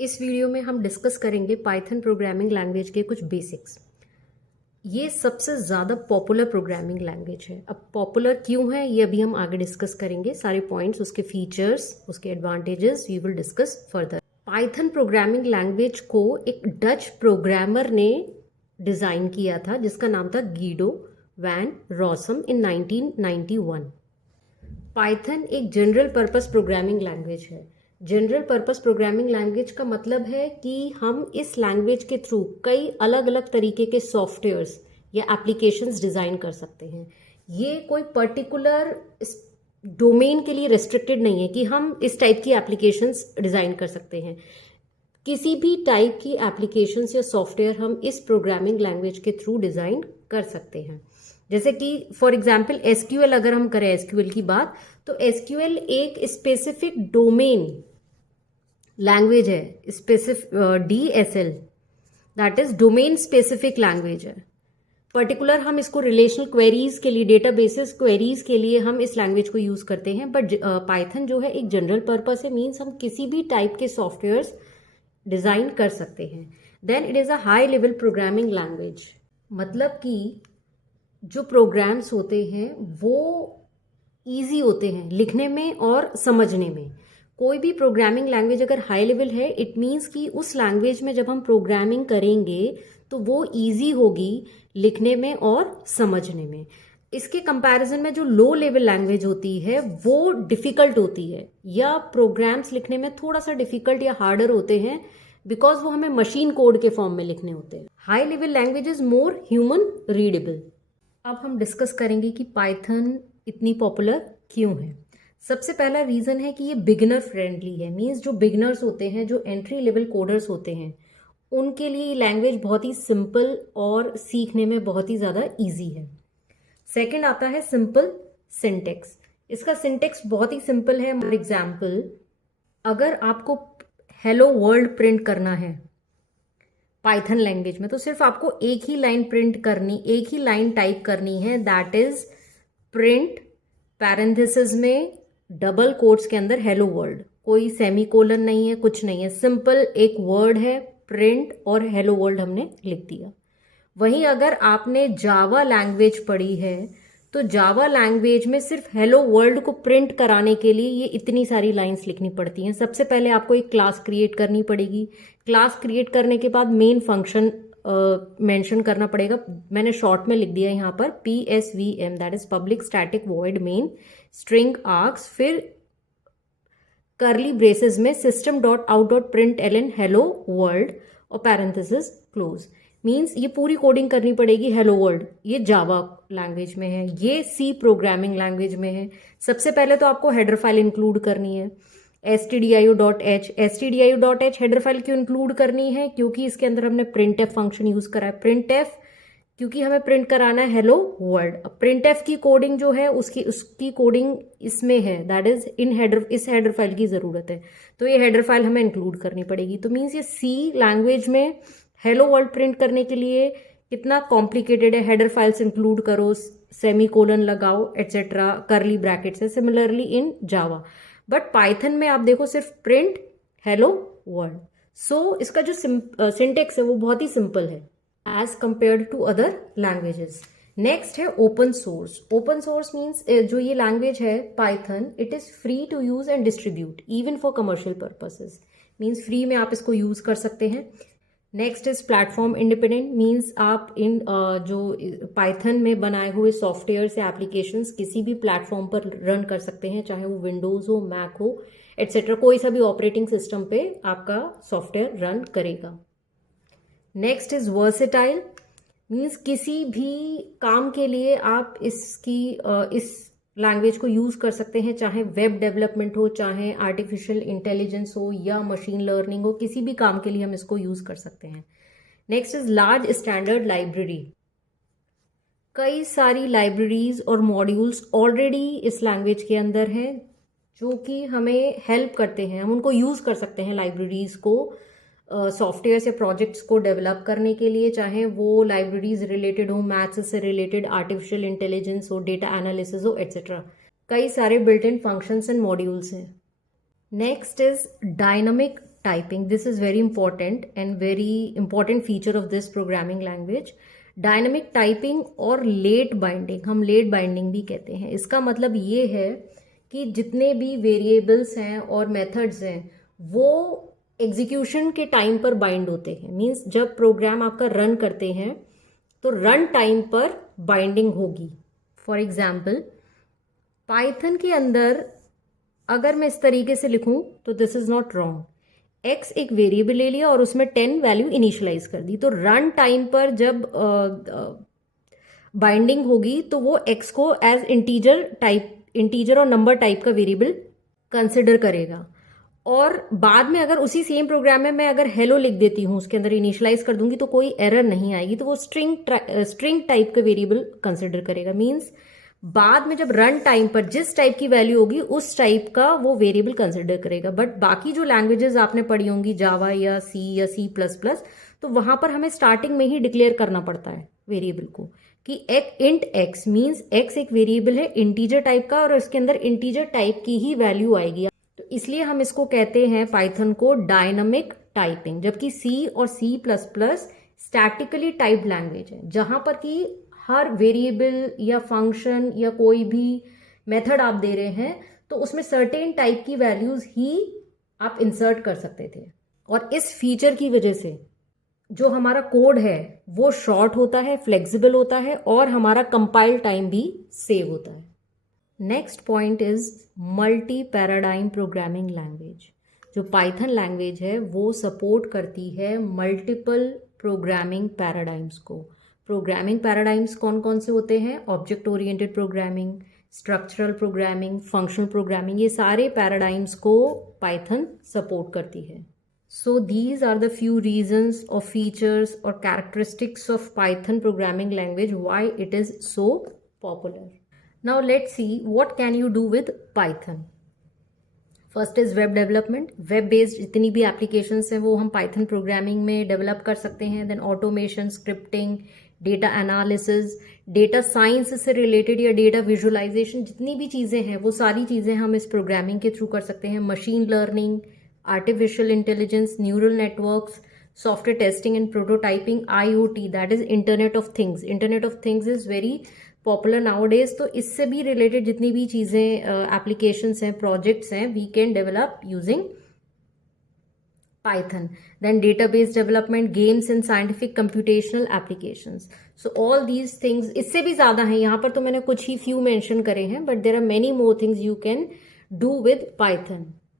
इस वीडियो में हम डिस्कस करेंगे पाइथन प्रोग्रामिंग लैंग्वेज के कुछ बेसिक्स। ये सबसे ज़्यादा पॉपुलर प्रोग्रामिंग लैंग्वेज है। अब पॉपुलर क्यों है ये अभी हम आगे डिस्कस करेंगे। सारे पॉइंट्स, उसके फीचर्स, उसके advantages we will discuss further. Python programming language को एक डच प्रोग्रामर ने डिज़ाइन किया था जिसका नाम था गीडो वैन रॉसम इन 1991। पाइथन एक जनरल पर्पस प्रोग्रामिंग लैंग्वेज है। जनरल पर्पस प्रोग्रामिंग लैंग्वेज का मतलब है कि हम इस लैंग्वेज के थ्रू कई अलग अलग तरीके के सॉफ्टवेयर्स या एप्लीकेशंस डिज़ाइन कर सकते हैं। ये कोई पर्टिकुलर डोमेन के लिए रेस्ट्रिक्टेड नहीं है कि हम इस टाइप की एप्लीकेशंस डिज़ाइन कर सकते हैं। किसी भी टाइप की एप्लीकेशंस या सॉफ्टवेयर हम इस प्रोग्रामिंग लैंग्वेज के थ्रू डिज़ाइन कर सकते हैं। जैसे कि फॉर एग्जाम्पल एसक्यूएल, अगर हम करें एसक्यूएल की बात, तो एसक्यूएल एक स्पेसिफिक डोमेन लैंग्वेज है, specific DSL, that is domain specific language है। पर्टिकुलर हम इसको रिलेशनल क्वेरीज के लिए, डेटाबेसेस क्वेरीज के लिए हम इस लैंग्वेज को यूज करते हैं। बट पाइथन जो है एक जनरल पर्पस है, मीन्स हम किसी भी टाइप के सॉफ्टवेयर्स डिजाइन कर सकते हैं। Then it is a high level programming language, मतलब कि जो प्रोग्राम्स होते हैं वो ईजी होते हैं लिखने में और समझने में। कोई भी प्रोग्रामिंग लैंग्वेज अगर हाई लेवल है, इट मीन्स कि उस लैंग्वेज में जब हम प्रोग्रामिंग करेंगे तो वो ईजी होगी लिखने में और समझने में। इसके कंपैरिजन में जो लो लेवल लैंग्वेज होती है वो डिफिकल्ट होती है, या प्रोग्राम्स लिखने में थोड़ा सा डिफिकल्ट या हार्डर होते हैं, बिकॉज वो हमें मशीन कोड के फॉर्म में लिखने होते हैं। High level language is more human readable. अब हम डिस्कस करेंगे कि पाइथन इतनी पॉपुलर क्यों है। सबसे पहला रीज़न है कि ये बिगिनर फ्रेंडली है, मीन्स जो बिगिनर्स होते हैं, जो एंट्री लेवल कोडर्स होते हैं, उनके लिए ये लैंग्वेज बहुत ही सिंपल और सीखने में बहुत ही ज़्यादा इजी है। सेकंड आता है सिंपल सिंटेक्स। इसका सिंटेक्स बहुत ही सिंपल है। फॉर एग्जाम्पल, अगर आपको हेलो वर्ल्ड प्रिंट करना है पाइथन लैंग्वेज में, तो सिर्फ आपको एक ही लाइन प्रिंट करनी, एक ही लाइन टाइप करनी है, दैट इज प्रिंट पैरेंथेसिस में डबल कोट्स के अंदर हेलो वर्ल्ड। कोई सेमीकोलन नहीं है, कुछ नहीं है, सिंपल एक वर्ड है प्रिंट और हेलो वर्ल्ड हमने लिख दिया। वहीं अगर आपने जावा लैंग्वेज पढ़ी है तो जावा लैंग्वेज में सिर्फ हेलो वर्ल्ड को प्रिंट कराने के लिए ये इतनी सारी लाइंस लिखनी पड़ती हैं। सबसे पहले आपको एक क्लास क्रिएट करनी पड़ेगी। क्लास क्रिएट करने के बाद मेन फंक्शन मेंशन करना पड़ेगा। मैंने शॉर्ट में लिख दिया यहाँ पर PSVM, that is public static void main string args, फिर करली ब्रेसेस में system dot out dot println hello world और पैरेंथेसिस क्लोज। मीन्स ये पूरी कोडिंग करनी पड़ेगी हेलो वर्ल्ड। ये जावा लैंग्वेज में है, ये सी प्रोग्रामिंग लैंग्वेज में है। सबसे पहले तो आपको हेडर फाइल इंक्लूड करनी है stdio.h। stdio.h हेडर फाइल क्यों इंक्लूड करनी है? क्योंकि इसके अंदर हमने printf फंक्शन यूज करा है। printf क्योंकि हमें प्रिंट कराना है हेलो वर्ल्ड। अब printf की कोडिंग जो है उसकी कोडिंग इसमें है, दैट इज इन हेडर, इस हेडर फाइल की जरूरत है, तो ये हेडर फाइल हमें इंक्लूड करनी पड़ेगी। तो मीन्स ये सी लैंग्वेज में हेलो वर्ल्ड प्रिंट करने के लिए कितना कॉम्प्लिकेटेड है। हेडर फाइल्स इंक्लूड करो, सेमीकोलन लगाओ, एटसेट्रा, करली ब्रैकेट्स है। Similarly in Java, but Python में आप देखो सिर्फ प्रिंट हेलो वर्ल्ड। सो इसका जो सिंटेक्स है वो बहुत ही सिंपल है as compared to other languages. Next है open source. Open source means जो ये लैंग्वेज है Python, it is free to use and distribute even for commercial purposes. Means free में आप इसको यूज कर सकते हैं। Next is platform independent, means आप इन जो पाइथन में बनाए हुए सॉफ्टवेयर या एप्लीकेशंस किसी भी प्लेटफॉर्म पर रन कर सकते हैं, चाहे वो विंडोज हो, मैक हो, एटसेट्रा, कोई सा भी ऑपरेटिंग सिस्टम पे आपका सॉफ्टवेयर रन करेगा। नेक्स्ट इज वर्सेटाइल, मीन्स किसी भी काम के लिए आप इस लैंग्वेज को यूज कर सकते हैं, चाहे वेब डेवलपमेंट हो, चाहे आर्टिफिशियल इंटेलिजेंस हो या मशीन लर्निंग हो, किसी भी काम के लिए हम इसको यूज कर सकते हैं। Next is large standard library. कई सारी लाइब्रेरीज और मॉड्यूल्स ऑलरेडी इस लैंग्वेज के अंदर हैं जो कि हमें हेल्प करते हैं, हम उनको यूज कर सकते हैं लाइब्रेरीज को सॉफ्टवेयर या प्रोजेक्ट्स को डेवलप करने के लिए, चाहे वो लाइब्रेरीज रिलेटेड हो, मैथ्स से रिलेटेड, आर्टिफिशियल इंटेलिजेंस हो, डेटा एनालिसिस हो, एटसेट्रा। कई सारे built in functions and modules हैं। Next is dynamic typing. This is very important and very important feature of this programming language. Dynamic typing और late binding, हम late binding भी कहते हैं. इसका मतलब ये है कि जितने भी वेरिएबल्स हैं और मेथड्स हैं वो एग्जीक्यूशन के टाइम पर बाइंड होते हैं. मीन्स जब प्रोग्राम आपका रन करते हैं तो रन टाइम पर बाइंडिंग होगी. फॉर एग्जाम्पल पाइथन के अंदर अगर मैं इस तरीके से लिखूं तो this is not wrong. x एक वेरिएबल ले लिया और उसमें 10 वैल्यू इनिशियलाइज कर दी, तो रन टाइम पर जब बाइंडिंग होगी तो वो x को एज इंटीजर और नंबर टाइप का वेरिएबल कंसिडर करेगा. और बाद में अगर उसी सेम प्रोग्राम में मैं अगर हेलो लिख देती हूँ, उसके अंदर इनिशियलाइज कर दूंगी तो कोई एरर नहीं आएगी, तो वो स्ट्रिंग टाइप का वेरिएबल कंसिडर करेगा. मीन्स बाद में जब रन टाइम पर जिस टाइप की वैल्यू होगी उस टाइप का वो वेरिएबल कंसिडर करेगा. बट बाकी जो लैंग्वेजेस आपने पढ़ी होंगी, जावा या C प्लस प्लस, तो वहां पर हमें स्टार्टिंग में ही डिक्लेयर करना पड़ता है वेरिएबल को कि एक इंट x मीन्स x एक वेरिएबल है इंटीजर टाइप का और उसके अंदर इंटीजर टाइप की ही वैल्यू आएगी. तो इसलिए हम इसको कहते हैं पाइथन को डायनामिक टाइपिंग. जबकि C और C plus plus statically typed language है जहां पर कि हर वेरिएबल या फंक्शन या कोई भी मेथड आप दे रहे हैं तो उसमें सर्टेन टाइप की वैल्यूज ही आप इंसर्ट कर सकते थे. और इस फीचर की वजह से जो हमारा कोड है वो शॉर्ट होता है, फ्लेक्सिबल होता है और हमारा कंपाइल टाइम भी सेव होता है. Next point is multi paradigm programming language. जो पाइथन लैंग्वेज है वो सपोर्ट करती है मल्टीपल प्रोग्रामिंग पैराडाइम्स को. प्रोग्रामिंग पैराडाइम्स कौन कौन से होते हैं? Object oriented programming, structural programming, functional programming, ये सारे पैराडाइम्स को पाइथन सपोर्ट करती है. So these are the few reasons और फीचर्स और characteristics of Python programming language why it is so popular. Now let's see what can you do with Python. First is web development. Web based जितनी भी applications हैं वो हम Python programming में develop कर सकते हैं. Then automation, scripting, data analysis, data science से रिलेटेड या डेटा विजुअलाइजेशन, जितनी भी चीज़ें हैं वो सारी चीज़ें हम इस प्रोग्रामिंग के थ्रू कर सकते हैं. Machine learning, artificial intelligence, neural networks, software testing and prototyping, IoT that is internet of things. Internet of things is very popular nowadays. तो इससे भी रिलेटेड जितनी भी चीज़ें, एप्लीकेशंस हैं, प्रोजेक्ट्स हैं, we can develop using Python. Then database development, games and scientific computational applications. So all these things, इससे भी ज़्यादा हैं. यहाँ पर तो मैंने कुछ ही few mention करे हैं, but there are many more things you can do with Python.